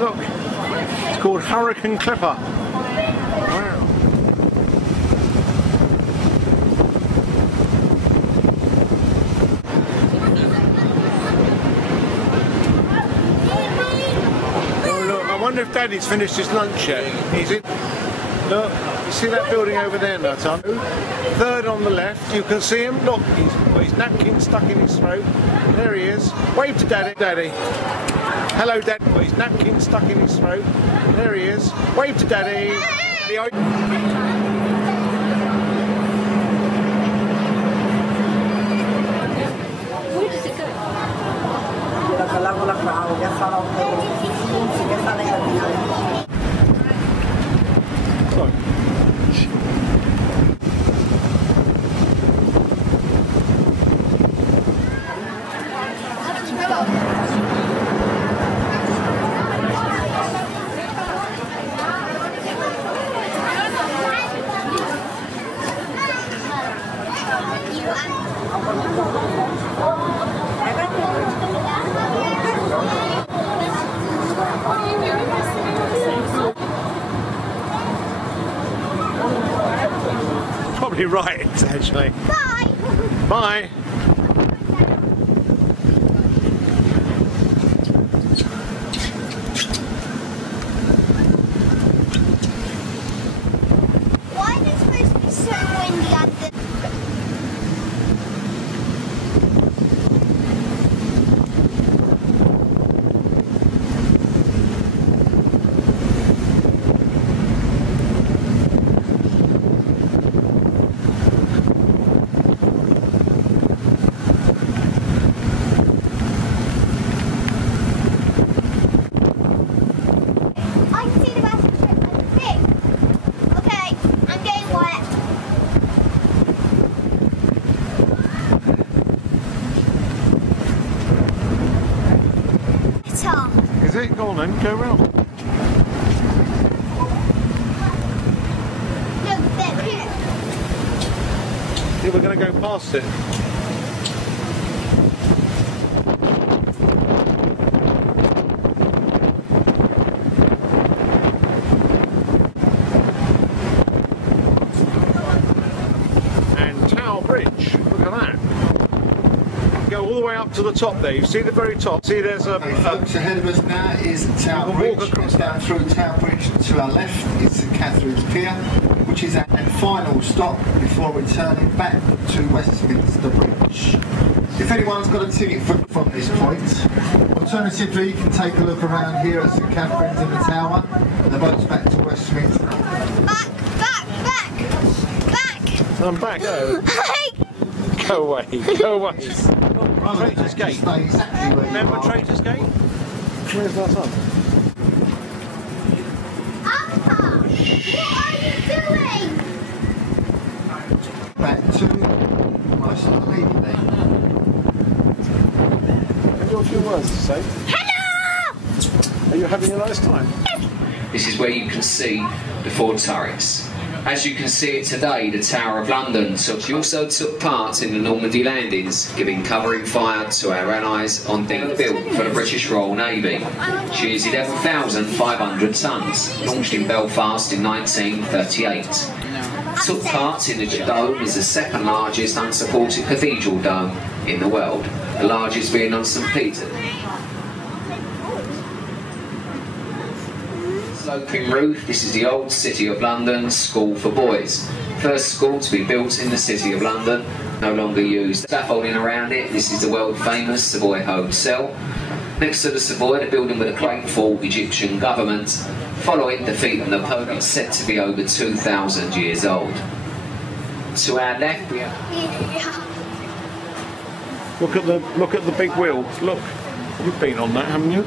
Look, it's called Hurricane Clipper. Wow. Oh look, I wonder if Daddy's finished his lunch yet. He's in. Look, you see that building over there, Nathan? Third on the left, you can see him. Look, he's got his napkin stuck in his throat. There he is. Wave to Daddy. Daddy. Hello, Daddy. Got his napkin stuck in his throat. There he is. Wave to Daddy. Daddy. Where does it go? Probably right, actually. Bye! Bye. Why is it supposed to be so windy at the... I can see the basket at the thing. Okay, I'm getting wet. Better. Is it? Go on then, go round. No, there. Yeah, we're going to go past it. And Tower Bridge, look at that. Go all the way up to the top there. You see the very top? See, there's a... Okay, folks, ahead of us now is Tower You can Bridge. walk across It's down through Tower Bridge to our left is St Catherine's Pier, which is our final stop before returning back to Westminster Bridge. If anyone's got a ticket from this point, alternatively you can take a look around here at St Catherine's in the Tower and the boat's back to Westminster. Back! I'm back. Go away. Go away. Traitors Gate. Stay exactly where you Remember are. Traitors Gate? Where's that on? Alpha! What are you doing? Back to Westminster. Have you got a few words to say? Hello! Are you having a nice time? This is where you can see the four turrets. As you can see it today, the Tower of London she also took part in the Normandy landings, giving covering fire to our allies on deck built for the British Royal Navy. She is 11,500 tons, launched in Belfast in 1938. Took part in the dome is the second largest unsupported cathedral dome in the world, the largest being on St Peter's. Sloping roof, this is the old City of London School for Boys. First school to be built in the City of London, no longer used. Scaffolding around it, this is the world famous Savoy Hotel. Next to the Savoy, the building with a grateful Egyptian government. Following defeat of Napoleon, it's said to be over 2,000 years old. To our left, we have... Look at the big wheel. Look, you've been on that, haven't you?